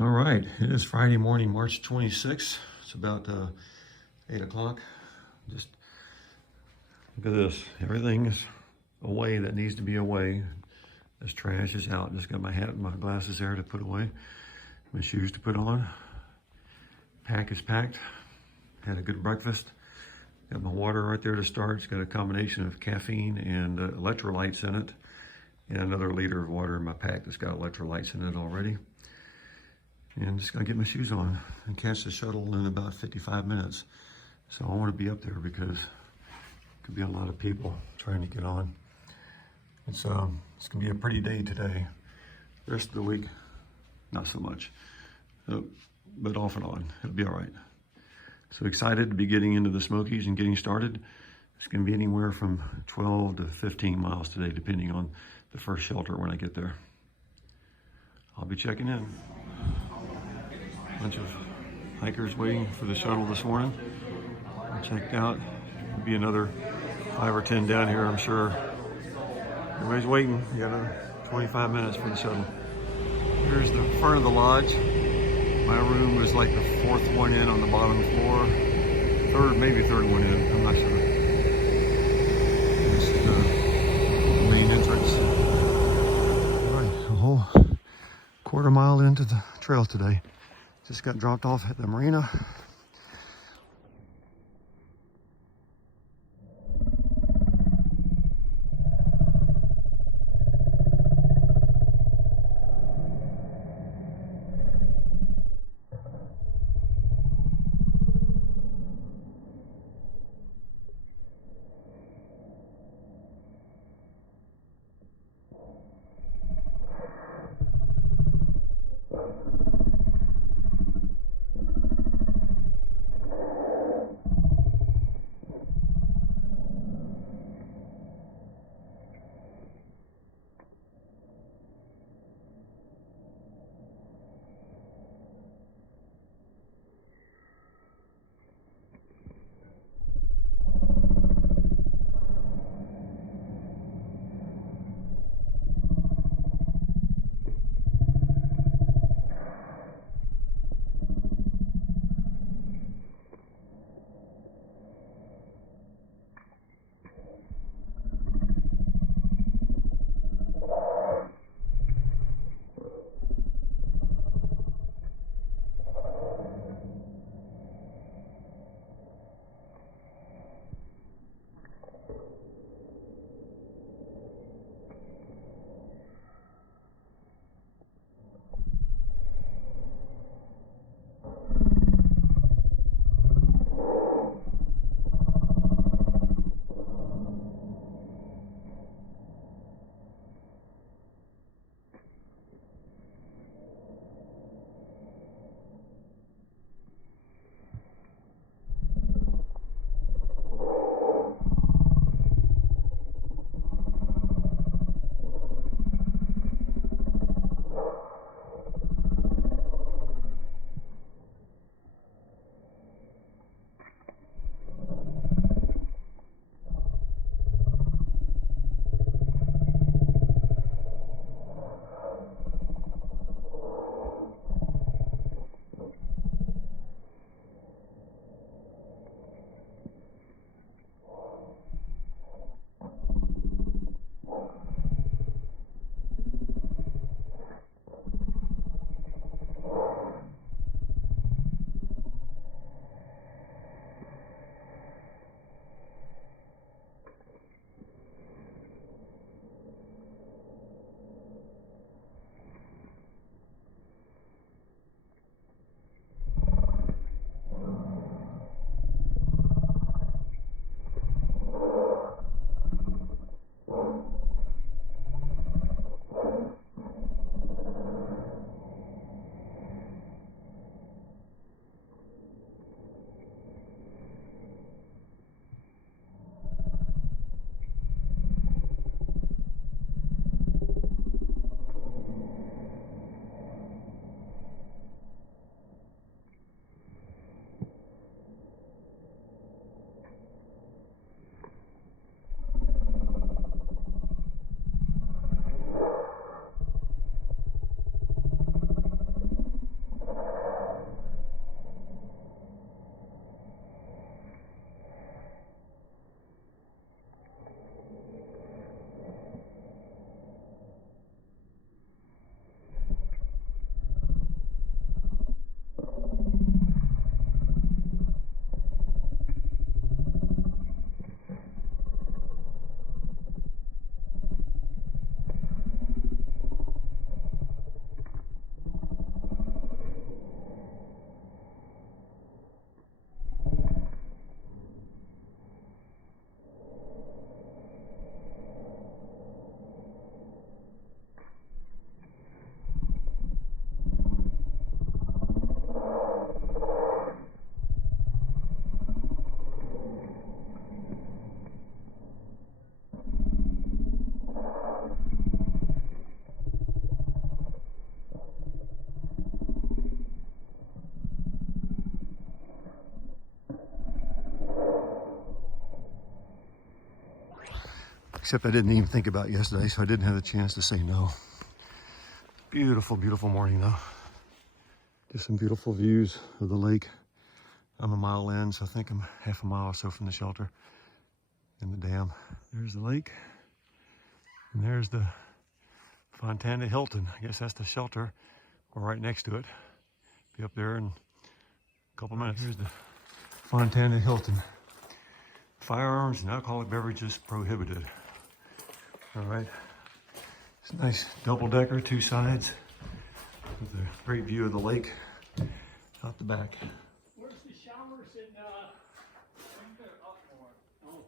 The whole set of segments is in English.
All right, it is Friday morning, March 26th. It's about 8 o'clock. Just look at this. Everything is away that needs to be away. This trash is out. Just got my hat and my glasses there to put away. My shoes to put on. Pack is packed. Had a good breakfast. Got my water right there to start. It's got a combination of caffeine and electrolytes in it. And another liter of water in my pack that's got electrolytes in it already. And just gotta get my shoes on and catch the shuttle in about 55 minutes. So I want to be up there because it could be a lot of people trying to get on. It's gonna be a pretty day today. The rest of the week, not so much. But off and on, it'll be all right. So excited to be getting into the Smokies and getting started. It's gonna be anywhere from 12 to 15 miles today, depending on the first shelter when I get there. I'll be checking in. Bunch of hikers waiting for the shuttle this morning. I checked out. There'll be another 5 or 10 down here, I'm sure. Everybody's waiting. You got 25 minutes for the shuttle. Here's the front of the lodge. My room was like the 4th one in on the bottom floor. Maybe third one in, I'm not sure. This is the main entrance. All right, a whole quarter mile into the trail today. Just got dropped off at the marina. except I didn't even think about it yesterday, so I didn't have the chance to say no. Beautiful, beautiful morning though. Just some beautiful views of the lake. I'm a mile in, so I think I'm half a mile or so from the shelter and the dam. There's the lake, and there's the Fontana Hilton. I guess that's the shelter. We're right next to it. Be up there in a couple minutes. Here's the Fontana Hilton. Firearms and alcoholic beverages prohibited. All right. It's a nice double-decker, 2 sides, with a great view of the lake out the back. Where's the showers in, I think they're up more. Oh.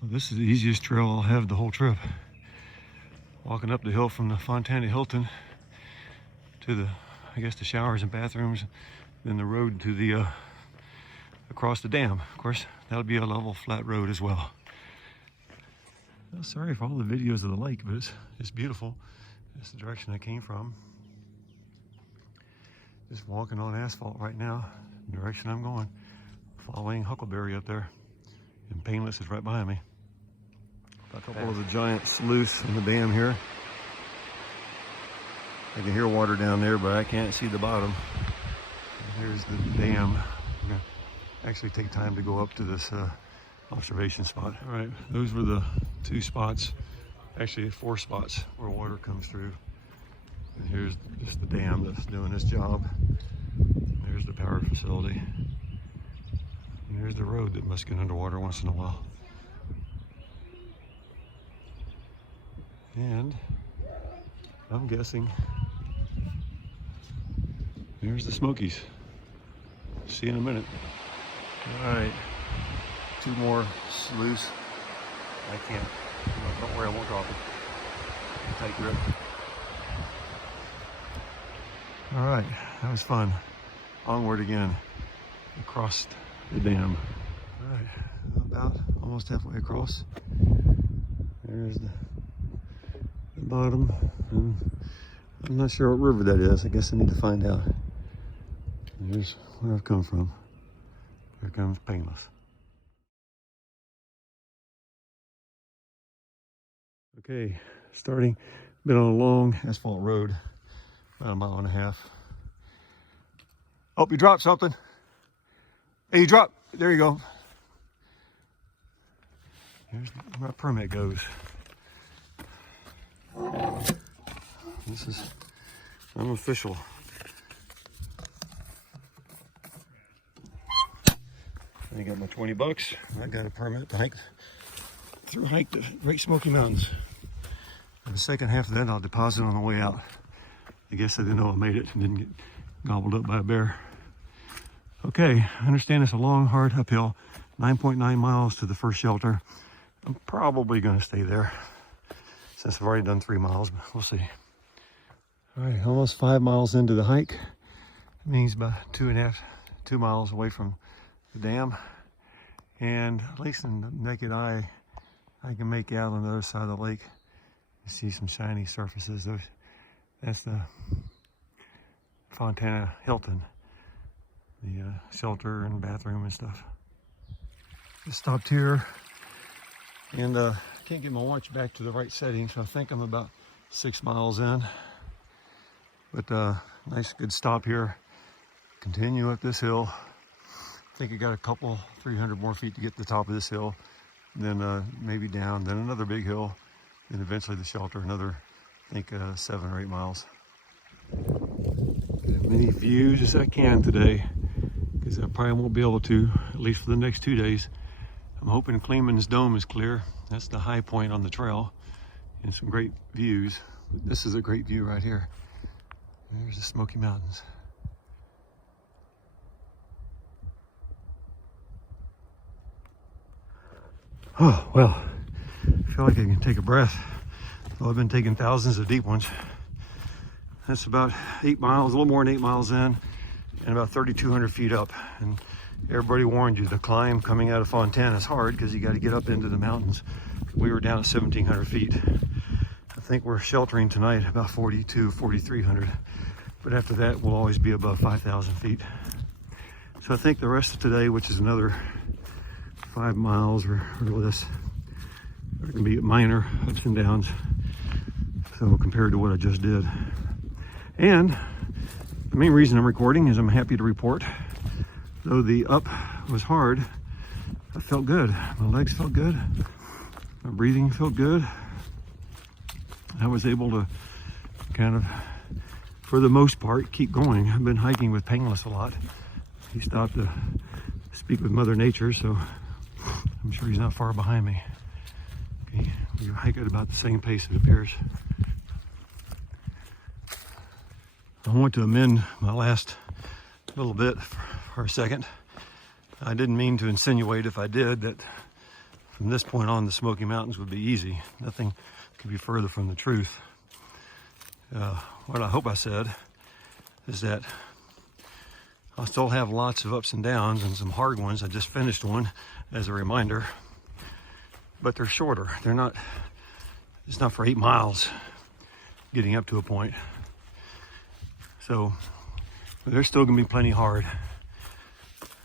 Well, this is the easiest trail I'll have the whole trip. Walking up the hill from the Fontana Hilton to the, I guess, the showers and bathrooms, then the road to the, across the dam. Of course, that'll be a level, flat road as well. Well, sorry for all the videos of the lake, but it's beautiful. That's the direction I came from. Just walking on asphalt right now, the direction I'm going. Following Huckleberry up there. And Painless is right behind me. A couple of the giant sluices in the dam here. I can hear water down there, but I can't see the bottom. And here's the dam. I'm gonna actually take time to go up to this observation spot. All right, those were the 2 spots, actually 4 spots where water comes through. And here's just the dam that's doing its job. There's the power facility. And there's the road that must get underwater once in a while. And I'm guessing there's the Smokies. See you in a minute. All right, 2 more sluices. I can't, don't worry, I won't drop it. Tight grip. All right, that was fun. Onward again, across the dam. All right, about almost halfway across. There's the bottom, and I'm not sure what river that is. I guess I need to find out. And here's where I've come from. Here comes Painless. Okay, starting, been on a long asphalt road, about 1.5 miles. Oh, you dropped something. Hey, you dropped, there you go. Here's where my permit goes. This is unofficial. I got my $20. I got a permit to hike the Great Smoky Mountains. And the second half of that I'll deposit on the way out. I guess I didn't know I made it and didn't get gobbled up by a bear. Okay, I understand it's a long, hard uphill, 9.9 miles to the first shelter. I'm probably gonna stay there since I've already done 3 miles, but we'll see. All right, almost 5 miles into the hike. It means about 2 miles away from the dam. And at least in the naked eye, I can make out on the other side of the lake. You see some shiny surfaces. That's the Fontana Hilton, the shelter and bathroom and stuff. Just stopped here, and I can't get my watch back to the right setting, so I think I'm about 6 miles in. But nice, good stop here. Continue up this hill. I think I got a couple, 300 more feet to get to the top of this hill. Then maybe down, then another big hill, then eventually the shelter, another, I think 7 or 8 miles. Get as many views as I can today, because I probably won't be able to, at least for the next 2 days. I'm hoping Kleeman's Dome is clear. That's the high point on the trail, and some great views. This is a great view right here. There's the Smoky Mountains. Oh, well, I feel like I can take a breath. Well, I've been taking thousands of deep ones. That's about 8 miles, a little more than 8 miles in, and about 3,200 feet up. And everybody warned you, the climb coming out of Fontana is hard because you got to get up into the mountains. We were down at 1,700 feet. I think we're sheltering tonight about 4,300. but after that we'll always be above 5,000 feet. So I think the rest of today, which is another 5 miles or less, are going to be minor ups and downs. So compared to what I just did. And the main reason I'm recording is I'm happy to report, though the up was hard, I felt good. My legs felt good. My breathing felt good. I was able to kind of, for the most part, keep going. I've been hiking with Painless a lot. He stopped to speak with Mother Nature, so I'm sure he's not far behind me. Okay, we hike at about the same pace, it appears. I want to amend my last little bit for a second. I didn't mean to insinuate, if I did, that from this point on the Smoky Mountains would be easy. Nothing could be further from the truth. What I hope I said is that I'll still have lots of ups and downs and some hard ones. I just finished one as a reminder, but they're shorter. It's not for 8 miles getting up to a point. So there's still gonna be plenty hard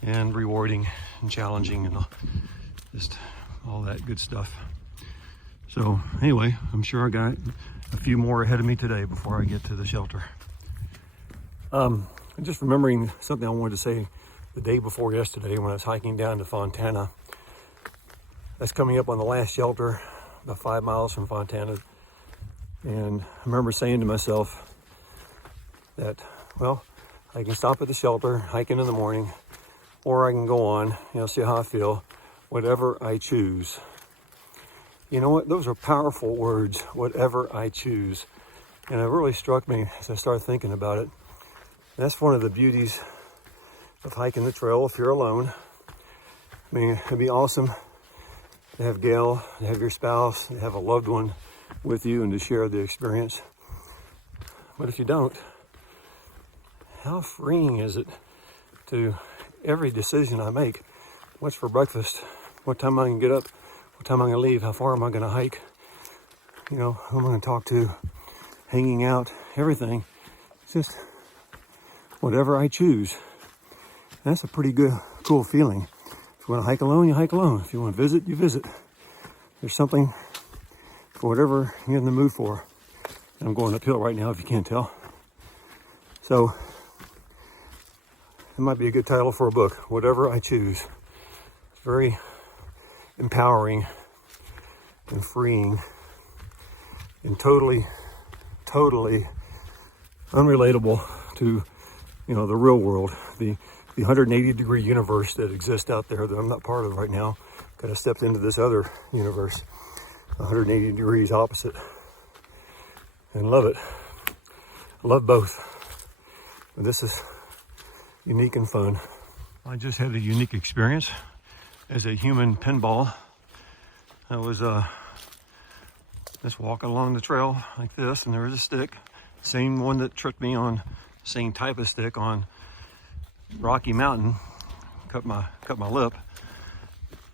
and rewarding and challenging and just all that good stuff. So anyway, I'm sure I got a few more ahead of me today before I get to the shelter. I'm just remembering something I wanted to say the day before yesterday when I was hiking down to Fontana. That's coming up on the last shelter, about 5 miles from Fontana. And I remember saying to myself that, well, I can stop at the shelter, hiking in the morning, or I can go on, see how I feel, whatever I choose. You know what? Those are powerful words, whatever I choose. And it really struck me as I started thinking about it. And that's one of the beauties of hiking the trail if you're alone. I mean, it'd be awesome to have Gail, to have your spouse, to have a loved one with you and to share the experience. But if you don't, how freeing is it to every decision I make? What's for breakfast? What time I can get up? What time I'm going to leave? How far am I going to hike? Who am I going to talk to? Hanging out, everything. It's just whatever I choose. And that's a pretty good, cool feeling. If you want to hike alone, you hike alone. If you want to visit, you visit. There's something for whatever you're in the mood for. And I'm going uphill right now, if you can't tell. So it might be a good title for a book, Whatever I Choose. It's very empowering and freeing and totally unrelatable to, the real world, the 180-degree universe that exists out there that I'm not part of right now. Kind of stepped into this other universe, 180 degrees opposite, and love it. I love both. But this is unique and fun. I just had a unique experience as a human pinball. I was just walking along the trail like this, and there was a stick, same one that tripped me on, same type of stick on Rocky Mountain, cut my lip.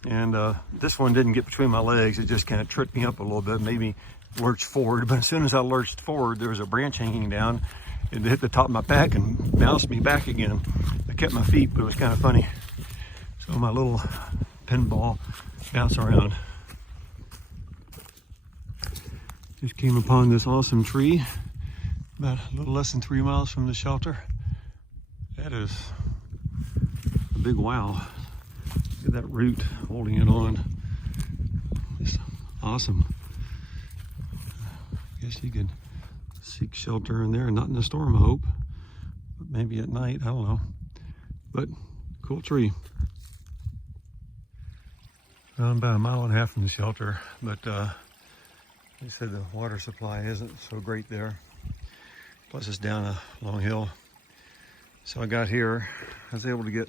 And this one didn't get between my legs, it just kind of tripped me up a little bit, made me lurch forward. But as soon as I lurched forward, there was a branch hanging down. It hit the top of my back and bounced me back again. I kept my feet, but it was kind of funny. So my little pinball bounce around. Just came upon this awesome tree, about a little less than 3 miles from the shelter. That is a big wow. Look at that root holding it on. It's awesome. I guess you could seek shelter in there, not in the storm, I hope, but maybe at night, I don't know. But cool tree. Well, I'm about 1.5 miles from the shelter, but they said the water supply isn't so great there. Plus it's down a long hill. So I got here, I was able to get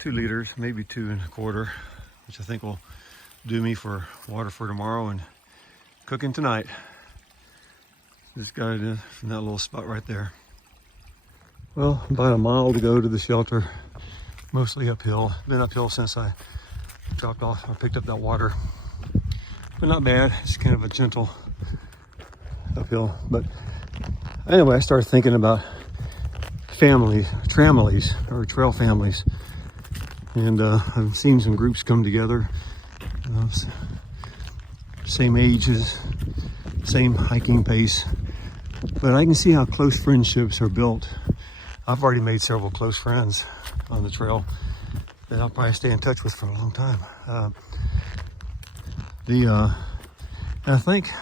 2 liters, maybe 2.25, which I think will do me for water for tomorrow and cooking tonight. This guy did from that little spot right there. Well, about 1 mile to go to the shelter, mostly uphill. Been uphill since I dropped off or picked up that water. But not bad, it's kind of a gentle uphill. But Anyway, I started thinking about tramilies, or trail families. And I've seen some groups come together, same ages, same hiking pace. But I can see how close friendships are built. I've already made several close friends on the trail that I'll probably stay in touch with for a long time. I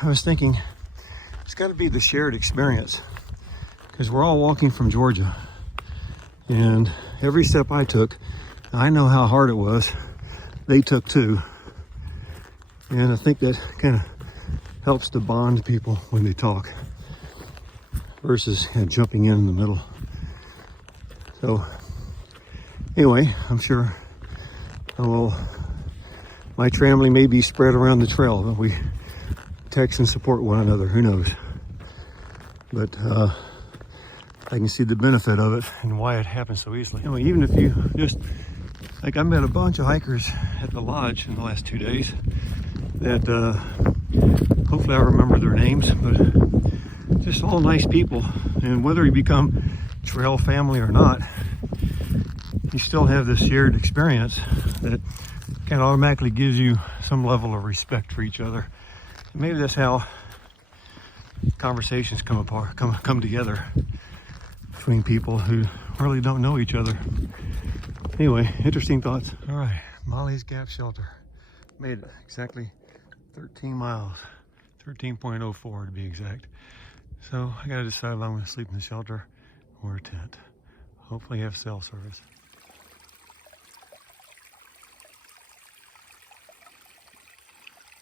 was thinking, it's got to be the shared experience, because we're all walking from Georgia, and every step I took, I know how hard it was. They took too, and I think that kind of helps to bond people when they talk, versus jumping in the middle. So anyway, I'm sure my family may be spread around the trail, but we text and support one another. Who knows? But I can see the benefit of it and why it happens so easily. Anyway, even if you just, like, I met a bunch of hikers at the lodge in the last 2 days that hopefully I remember their names, but just all nice people. And whether you become trail family or not, you still have this shared experience that kind of automatically gives you some level of respect for each other. And maybe that's how conversations come together between people who really don't know each other. Anyway, interesting thoughts. All right, Molly's Gap Shelter. Made it exactly 13 miles, 13.04 to be exact. So I gotta decide if I'm gonna sleep in the shelter or a tent. Hopefully have cell service.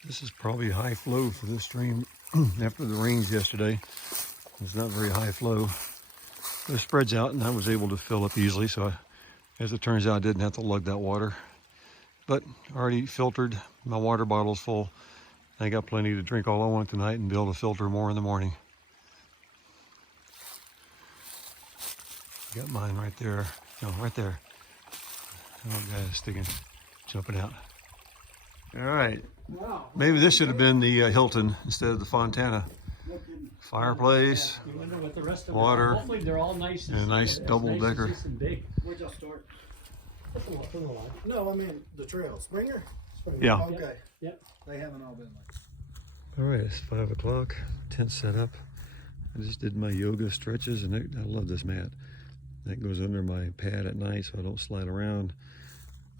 This is probably high flow for this stream. After the rains yesterday, it's not very high flow. It spreads out, and I was able to fill up easily, so as it turns out, I didn't have to lug that water. But already filtered, my water bottle's full. I got plenty to drink all I want tonight and be able to filter more in the morning. Got mine right there. No, right there. Oh, guy's sticking, jumping out. All right. Wow. Maybe this should have been the Hilton instead of the Fontana. Fireplace, With the rest of water, them. Hopefully they're all nice and and a nice double nice decker. and big. Where'd y'all start? No, I mean the trail. Springer? Yeah. Okay. Yep. They haven't all been like. All right, it's 5 o'clock. Tent set up. I just did my yoga stretches, and I love this mat. That goes under my pad at night so I don't slide around.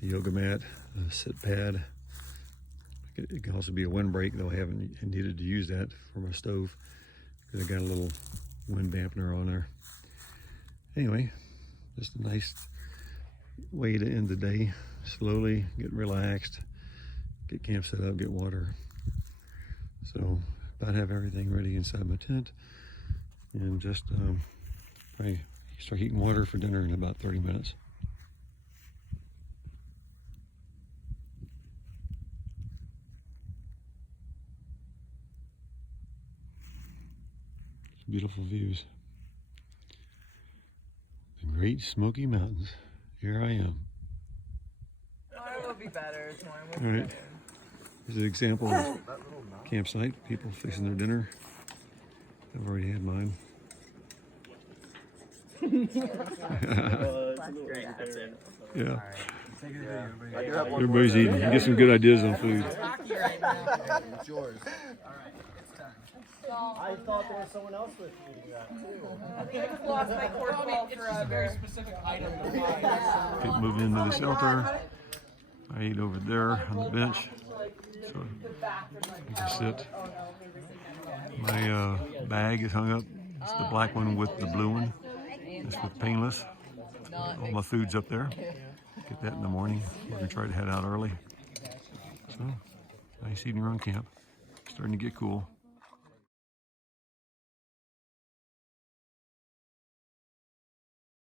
The yoga mat, a sit pad. It can also be a windbreak, though I haven't needed to use that for my stove because I got a little wind dampener on there. Anyway, just a nice way to end the day. Slowly get relaxed, get camp set up, get water. So about have everything ready inside my tent, and just probably start heating water for dinner in about 30 minutes. Beautiful views. The Great Smoky Mountains. Here I am. Tomorrow will be better. Tomorrow will All be right. better. Here's an example of campsite. People fixing their dinner. I've already had mine. Yeah. Everybody's eating. You get some good ideas on food. It's yours. I thought there was someone else with you that too. I think I just lost my cord call forever. Get moved into the shelter. I eat over there on the bench. So you can sit. My bag is hung up. It's the black one with the blue one. It's with painless. All my food's up there. Get that in the morning. We're gonna try to head out early. So nice eating around camp. Starting to get cool.